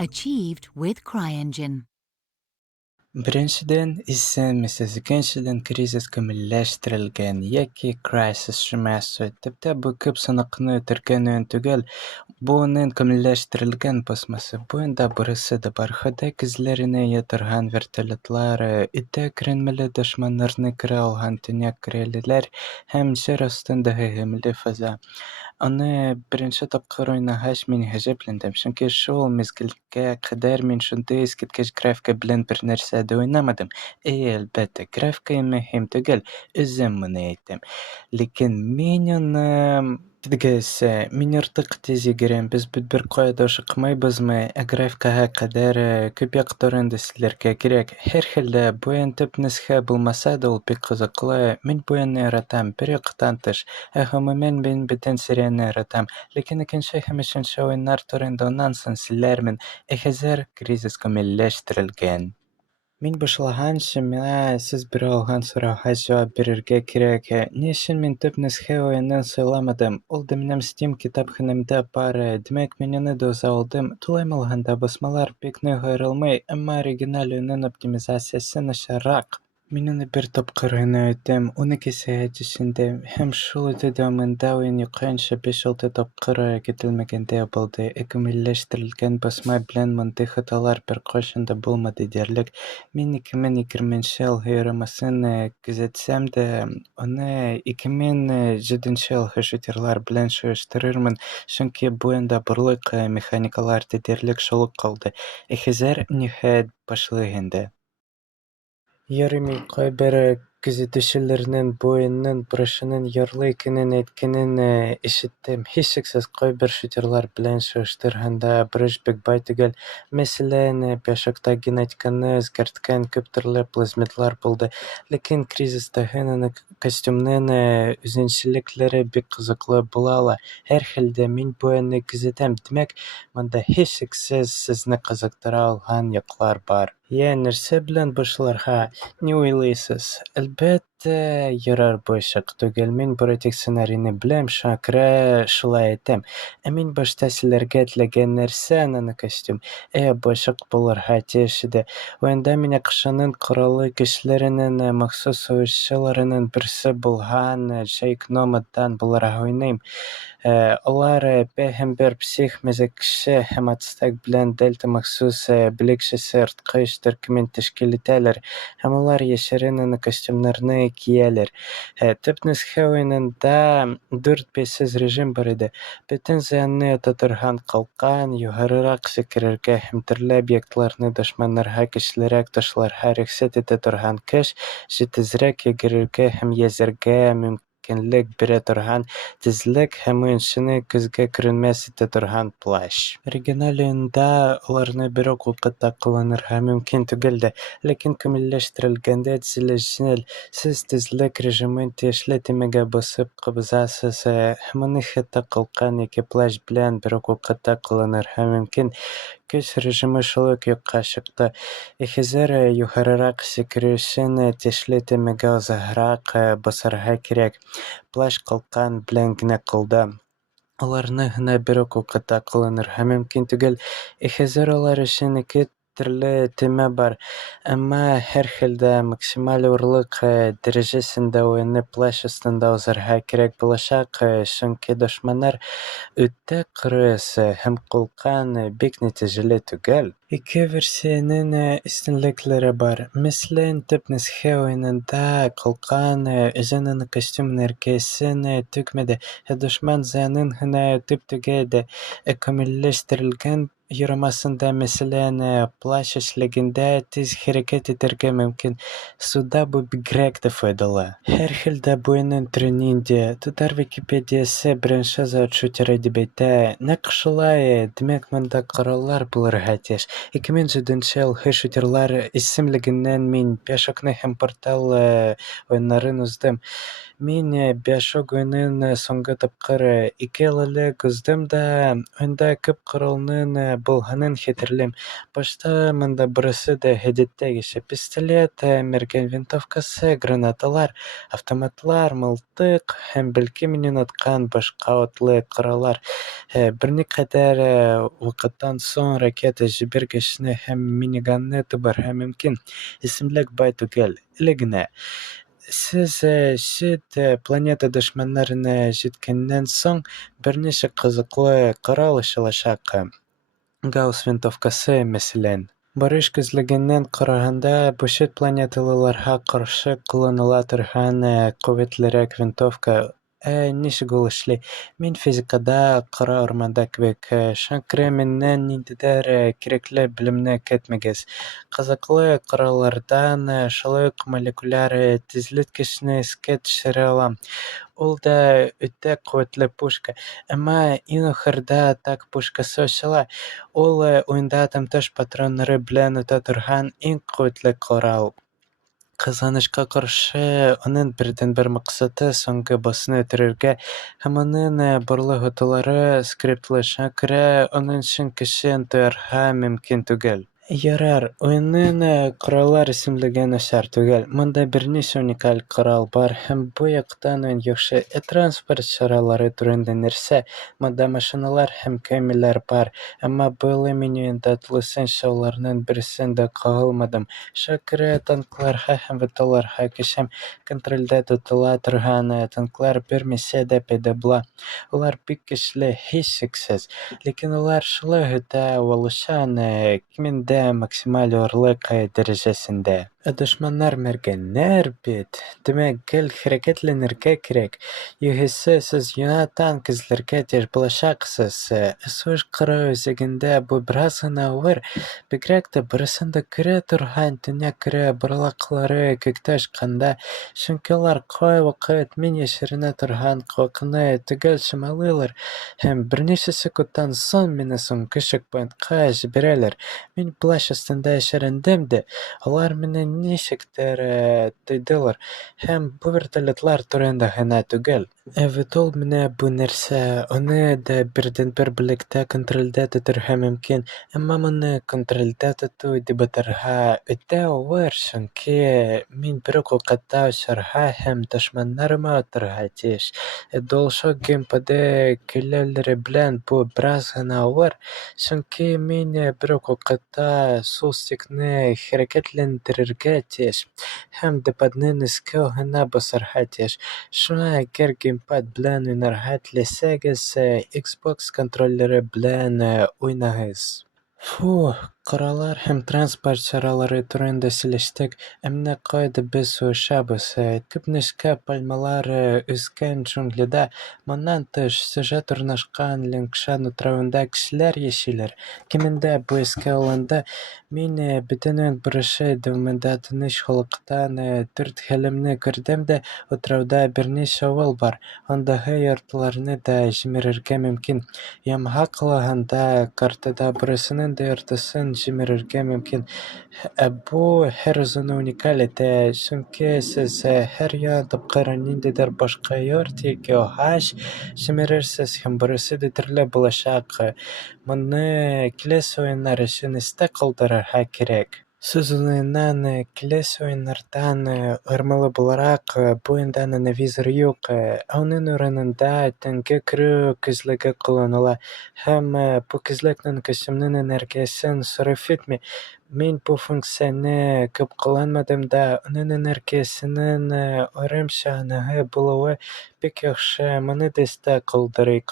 Achieved with CryEngine. Birinchidan, issemisiz, ikkinchidan, krizis күмелләштерелгән яки crisis шөмәсе. Төптә бу күп сыныҡны төркәнүен түгел, буның күмелләштерелгән басмасы. Буында бурысы да бар. Ходай күзләренә ятырган вертолетлар, үтә күренмәле дошманнарны күрә алган төньяк Кореялеләр һәм җир астындагы гөмле фаза. Аны беренче тапкыр уйнагач мин гаҗәпләндем, чөнки шул мизгелгә кадәр мин шундый искиткеч графика белән бер нәрсә дә уйнамадым. Әлбәттә, графика мөһим түгел, үзем моны әйтәм. Ләкин мин аны мин артык тиз йөгерәм, без бит бер кая да ашыкмыйбызмы, графикага кадәр күп яктарын да силәргә кирәк. Һәрхәлдә, бу төп нөсхә булмаса да ул бик кызыклы. Мин бу яратам, бер яктан тыш. Гомумән мин бөтен серияны яратам. Ләкин икенче һәм өченче уеннар турында аннан соң сөйләрмен. Хәзер кризис күмелләштерелгән. Мин башлаганчы, миңа сез бирә алган сорауга җавап бирергә кирәк. Ни өчен мин төп нөсхә уенын сайламадым? Ул да минем Steam китапханәмдә бар. Димәк, мин аны да уза алдым. Тулайм алганда басмалар бик нык аерылмый, әмма оригиналь уенның оптимизациясе начаррак. Мин аны бер тапкыр гына үттем, 12 сәгать эчендә, һәм шул үтү дәвамында уен йоклаганчы 5-6 тапкыр кителмәгәндәй булды. Күмелләштерелгән басма белән мондый хаталар беркайчан да булмады диярлек. Мин 2020 елгы ярамасын күзәтсәм дә, аны 2007 елгы шутерлар белән чагыштырырмын, чөнки бу уенда барлык механикалар да диярлек шул ук калды. Хәзер ниһаять башлый инде. Ярый, мин кайбер күзәтүчеләрнең бу уенның бурычының ярлы икәнен әйткәнен ишеттем. Һичшиксез, кайбер шутерлар белән чагыштырганда бурыч бик бай түгел. Мәсәлән, Bioshock'та генетиканы үзгәрткән күп төрле плазмидлар булды. Ләкин кризистагы костюмның үзенчәлекләре бик кызыклы була ала. Һәрхәлдә, мин бу уенны күзәтәм. Димәк, монда һичшиксез сезне кызыктыра алган яклар бар. Нәрсә белән башларга? Ни уйлыйсыз? Әлбәттә, ярар Bioshock түгел. Мин бары тик сценарийны беләм, шуңа күрә шулай әйтәм. Ә мин башта сөйләргә теләгән нәрсә аны костюм. Bioshock булырга тиеш иде. Уенда мин акшның кораллы көчләренең махсус сугышчыларының берсе булган Jake Nomad'дан буларга уйныйм. Алар һәм бер псих мәзәкче һәм ацтек белән Delta махсус бүлекчәсе арткыч төркемен тәшкил итәләр, һәм алар яшерен костюмнарны кияләр. Төп нөсхә уенында 4-5 режим бар иде. Бөтен зыянны ята торган калкан, югарырак сикерергә һәм төрле объектларны дошманнарга көчлерәк ташларга рөхсәт итә торган көч, җитезрәк йөгерергә һәм йөзәргә мөмкинлек бирә торган тизлек һәм уенчыны күзгә күренмәс итә торган плащ. Оригиналь уенда аларны бер үк вакытта кулланырга мөмкин түгел дә, ләкин күмелләштерелгәндә төзелешчел, сез тизлек режимын тиешле төймәгә басып кабызасыз, һәм аны хәтта калкан яки плащ белән бер үк вакытта кулланырга мөмкин. Көч режимы шул ук юкка чыкты. Хәзер югарырак сикерү өчен тиешле төймәгә озаграк басарга кирәк. Плащ калкан белән генә калды. Аларны гына бер үк вакытта кулланырга мөмкин түгел. Хәзер алар өчен 2 төрле төймә бар. Әмма һәрхәлдә максималь авырлык дәрәҗәсендә уенны плащ астында узарга кирәк булачак, чөнки дошманнар үтә кырыс һәм калкан бик нәтиҗәле түгел. Ике версиянең өстенлекләре бар. Мәсәлән, төп нөсхә уенында калкан үзенең костюм әркәсен түкмәде, дошман зыянын гына түп түгәде. Күмелләштерелгән ярамасында, мәсәлән, плащ эшләгәндә тиз хәрәкәт итәргә мөмкин. Суда бу бигрәк тә файдалы. Һәрхәлдә, бу уенның түре нинди? Татар Википедиясе беренче зат шутер дип әйтә. Нәкъ шулай. Димәк, монда кораллар булырга тиеш. 2007 елгы шутерлар исемлегеннән мин Bioshock'ны һәм Portal уеннарын уздым. Мин Bioshock oyunun soňky tapkar 2 ýyl elek uzdum-da onda köp koralnyn bolhanym hetirlem. Başda mында birisi de hedetde geçip pistolet, mergen wintowkasy, granatalar, awtomatlar, myltyk hem belki mini unutkan başga otly korallar. Birnikadar wagtdan soň raketa jibergeçne hem minigunny tubar mümkin. Isimlik bay tugel, iligine. Siz şit planeta düşmanlaryna jetkenden soň birneçe gyzykly koral ýaşaşak. Gauss wintowkasy meselen. Barış gözleginden karaganda bu şet planetalylarga karşı kullanıla turgan kowetliräk wintowka. Nişik ol işli? Min fizikada kara ormanda kebek şaňkry menden nindidir kirekli bilimni ketmeges. Gyzykly korallardan şolay uky molekulyar tezletgiçni isке düşire alam. Ol da üte kowetli pушка. Emma iň ahyrda tak pушкasy açyla. Ol oýunda tamtaş patronlary bilen öte turgan iň kowetli koral. Kazanyşka karşı onuň birden-bir maksady soňky bossyny ötererge hem onuň barlyk otulary skriptlaşa kirä, onuň üçin kişi yntyarga mümkin tugel. Yarar, oyunun korallar isimligi näçär tugel. Munda birneçe unikal koral bar hem bu ýakdan öň ýagşy transport çaralary türünde nerse, munda maşynalar hem kemiler bar. Emma bu menüň lisensiýa olarynyň birisini de kagylmadym. Şakira tanklarga hem wetolarga geçem kontrolda tutula turgan tanklar bermese de peýda bula. Olar bik güçli, hiç şeksiz. Lekin olar şolay öte boluşan kiminde maksimal orlyk derejesinde. Düşmanlar mergenler bit. Demek gel hereketlenirge kirek. Ýöhesi siz ýöne tank izlerge tez bulaşaksys. Suş kara özeginde bu biraz gyna owar. Bigrak-da birisinde kire turgan dünýä kire barlaklary kökde şonki olar goý wagt min ýeşirine turgan kokyny tugel şymalylar hem birneçe sekunddan soň meni soňky checkpointga jibereler. Min plaş ystynda ýeşerendim-de, olar meni nişikdir tydylar hem bu vertolyotlar türünde gyna tugel. Ol meni bu nerse ony da birden-bir bilikde kontrolda tuturga mümkin. Emma muny kontrolda tutuw diýip atarga öte owar şonki min bir ok wagtda uçarga hem düşmanlaryma atarga tiş. Ol şo gamepady kelleleri bilen bu biraz gyna owar şonki min bir ok wagtda sol stickni hereketlendirerge tiş hem D-padny iskä gyna basarga tiş. Şoňa eger gamepad bilen oýnarga tilesegiz, Xbox kontrolleri bilen oýnaýys. Korallar hem transport çaralary türünde sileşdik. Emne gaýdy biz uçabys. Köpneşke palmalar üsken dżunglida. Mundan tyş süjet urnaşkan Liangshan otrawynda kişiler ýeşiller. Kiminde bu eski alanda min bütünün birişi döwüminde tynyş halykdan 4 helimni gördüm-de otrawda birneçe owal bar. Ondaky ýurtlaryny da jimererge mümkin. Ýamha kylaganda kartada birisinин de ýurtysyn jimererge mümkin. Bu her özüni unikal ete, şonki siz her ýa tapkar nindidir başga ýurt ýa-ki haç jimerersiz hem birisi ditirle bulaşak. Muny kilesi oýunlar üçin istek kaldyrarga kirek. Siz onuňdan kilesi oýunlardan ırmaly bularak bu oýunda anonavizor ýok. Onuň öreninde tenge kirүү gizligi kullanıla hem bu gizlikden kostyumnyň energiýasyny sarf etme. Min bu funksiýany köp kullanmadym-da onuň energiýasynyň aýrymça anagy bulawy bek ýagşy, muny da istek kaldyryk.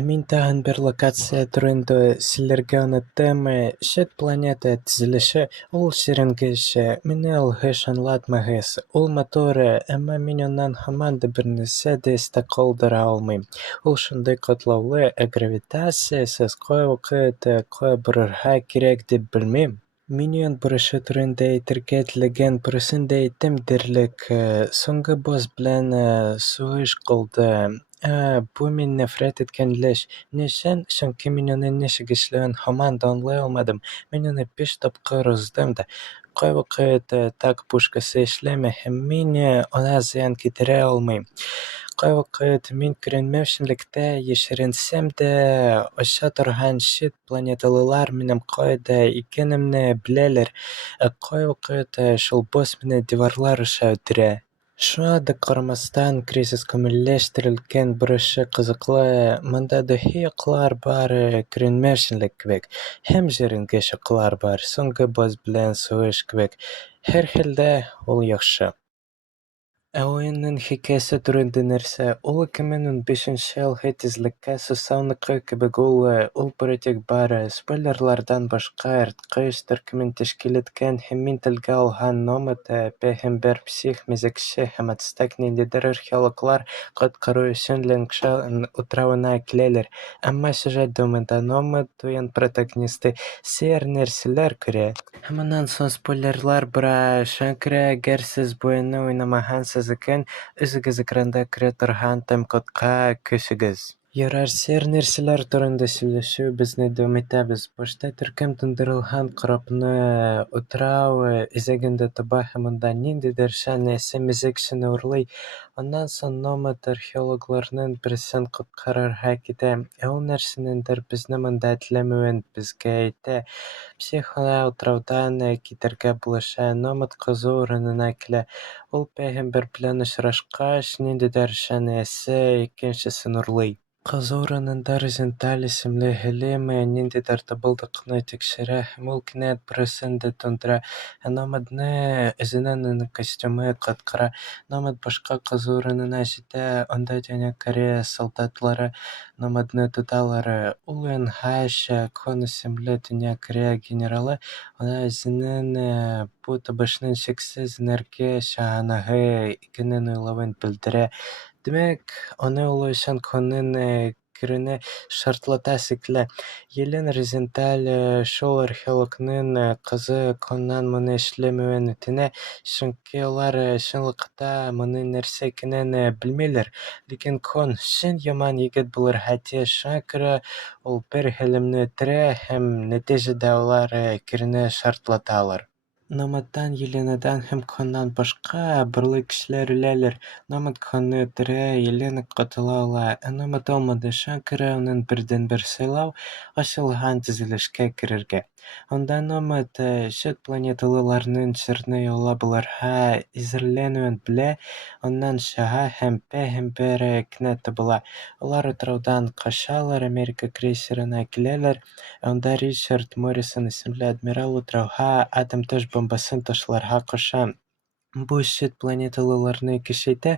Min tagyn bir lokasiýa türünde sizlerge unutdym. Şet planeta tizilişi, ol şerengeş, meni alhyş anlatmagyz. Ol motor, emma min ondan haman da birnäse de istek kaldyra almaým. Ol şonday gatlawly, gravitasiýa siz goý wagt goý burarga kirek diýip bilmem. Min ýön buruşy türünde aýtyrga tilegen birisini de aýtdym derlik. Soňky boss bilen suwyş boldy. Bu min nefret etken ileş. Näçe? Şonki min ony näçe işlegin haman da anlay almadym. Min ony 5 tapkar uzdym-da. Кайвакыт так пушкасы эшләмәй һәм мин аңа зыян китерә алмыйм. Кайвакыт мин күренмәүчәнлектә яшеренсәм дә, оча торган чит планеталылар минем кайда икәнемне беләләр, кайвакыт шул бос мине диварлар аша үтерә. Шуңа да карамастан, кризис камилләштерелгән бурычы кызыклы, монда даһи яклар бар, күренмәүчәнлек кебек, һәм җиренгеч яклар бар, соңгы баз белән сугыш кебек. Һәр хәлдә, ул яхшы. Ә уенның хикәясе турында нәрсә? Ул 2015 елгы тизлеккә сусауныкы кебек ул протик бар. Спойлерлардан башка ерткыч төркемен тәшкил иткән һәм мин телгә алган номад, пәйгамбәр, псих, мәзәкче һәм ацтек ниндидер археологлар коткару өчен Ләнгшан утравына киләләр. Әмма сюжет дәвамында номад уен протагонисты сер нәрсәләр күрә. Һәм аннан соң спойлерлар бара. Шуңа күрә әгәр сез бу уенны уйнамагансыз икән, үзегез экранда күрә торган тайм-кодка күчегез. Ярар, сер нәрсәләр турында сөйләшүебезне дәвам итәбез. Башта төркем тондырылган корабны утрау өзәгендә таба һәм анда ниндидер шән нәрсә мәзәкчене урлый. Аннан соң номад археологларның берсен коткарырга китә. Ул нәрсәнеңдер безне монда теләмәвен безгә әйтә. Псих аңа утраудан китәргә булыша, номад кызу урынына килә. Ул пәйгамбәр белән очрашкач, ниндидер шән нәрсә икенчесен урлый. Кызу урынында Розенталь исемле гыйлем ниндидер табылдыкны тикшерә һәм ул кинәт берсен дә тондыра, ә номадны үзенең костюмы коткара. Номад башка кызу урынына җитә, анда Дөнья Корея солдатлары номадны тоталар. Ул уянгач, Кон исемле Дөнья Корея генералы аңа үзенең бу табышның чиксез энергия чыганагы икәнен уйлавын белдерә. Димәк, аны улы өчен Конның керүне шартлатасы килә. Елена Розенталь шул археологның кызы Коннан моны эшләмәвен үтенә, чөнки алар чынлыкта моның нәрсә икәнен белмиләр. Ләкин Кон чын яман егет булырга тиеш, шуңа күрә ул бер гыйлемне үтерә һәм нәтиҗәдә алар керүне шартлаталар. Номадтан, Еленадан һәм Коннан башка борлы кешеләр үләләр. Номад Конны үтерә, Елена котыла ала, ә номад алмады. Шуңа күрә уның бердәнбер сайлау ачылган төзелешкә керергә. Анда номад чит планеталыларның җирне яулап алырга әзерләнүен белә, аннан чыга һәм пәйгамбәр кинәт табыла. Алар утраудан качалар, Америка крейсерына киләләр, анда Ричард Моррисон исемле адмирал утрауга атом төш бомбасын ташларга куша. Бу чит планеталыларны көчәйтә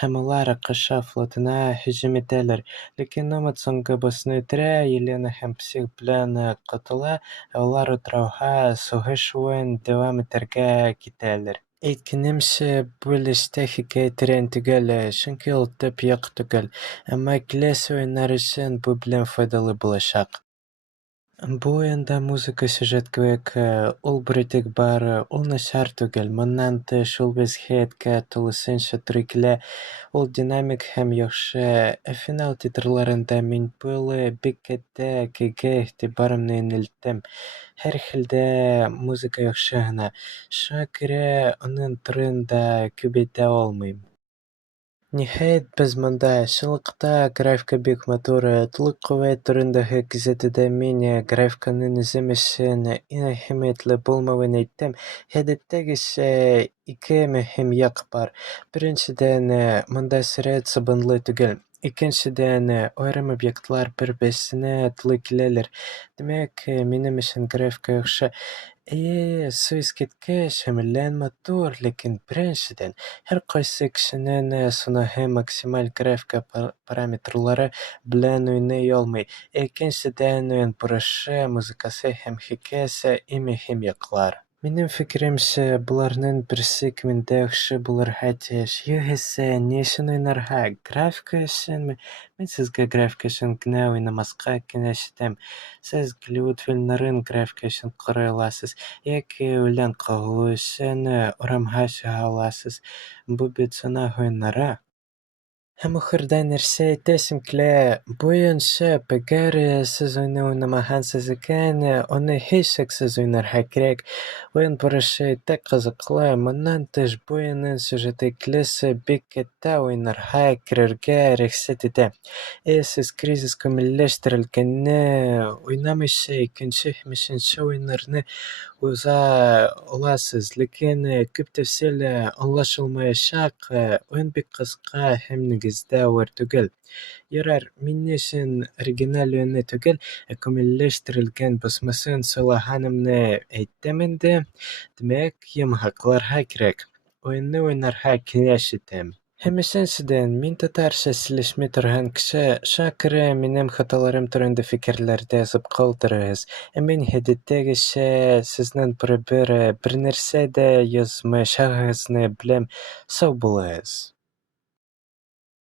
һәм алар кыша флотына һөҗүм итәләр. Ләкин номад соңгы босны үтерә, Елена һәм псих белән котыла, ә алар утрауга сугыш уен дәвам итәргә китәләр. Әйткәнемчә, бу өлештә хикәя тирән түгел, чөнки ул төп як түгел. Әмма киләсе уеннар өчен бу белән файдалы булачак. Бу уенда музыка сюжет кебек, ул бүрек бар, ул начар түгел. Моннан тыш, ул безгә тулысынча туры килә. Ул динамик һәм яхшы, ә финал титрларында мин бу юлы бик кәттә көйгә игътибарымны юнәлттем. Һәр хәлдә, музыка яхшы гына. Шуңа күрә аның турын да күп әйтә алмыйм. Ниһаять, без монда. Чынлыкта графика бик матур. Тулы куәт турындагы күзәтүдә мин графиканың үзем өчен иң әһәмиятле булмавын әйттем. Гадәттәгечә, ике мөһим як бар. Беренчедән, монда сөрәт сабынлы түгел. Икенчедән, аерым объектлар бер-берсенә тулы киләләр. Димәк, минем өчен графика яхшы. Әйе, су искиткеч һәм лән матур, ләкин беренчедән, һәркайсы кешенең суныһы максималь графика параметрлары белән уйный алмый. Икенчедән, уен бурышы, музыкасы һәм хикәясе иң мөһим яклар. Минем фикеремчә, буларның берсе кемендә яхшы булырга тиеш. Югыйсә, ни өчен уйнарга? Графика өченме? Мин сезгә графика өчен генә уйнамаска киңәш итәм. Сез Голливуд фильмнарын графика өчен карый аласыз, яки үлән кагылу өчен урамга чыга аласыз. Бу бит сынак уеннары. Һәм ахырда нәрсә әйтәсең килә? Буенча пегар сез уйный уйнамаһансыз икән, аны һичшиксез уйнарга кирәк. Уен барышы тәк кызыклы, моннан тыш бу уенның сюжеты киләсе бик кәттә уеннарга керергә рөхсәт итә. Сез кризис камилләштерелгәнне уйнамыйча икенче һәм өченче уеннарны уза аласыз, ләкин күп тәфсил аңлашылмаячак. Уен бик кыска һәм нигездә авыр түгел. Ярар, мин өчен оригиналь уенны түгел, камилләштерелгән басмасын сайлаганымны әйттем инде. Димәк, йомгакларга кирәк. Уенны уйнарга киңәш итәм. Һәм икенчедән, мин татарча сөйләшми торган кеше, шуңа күрә минем хаталарым турында фикерләрдә язып калдырыгыз. Мин гадәттәгечә сезнең берәр нәрсә дә язмаячагыгызны беләм. Сау булыгыз.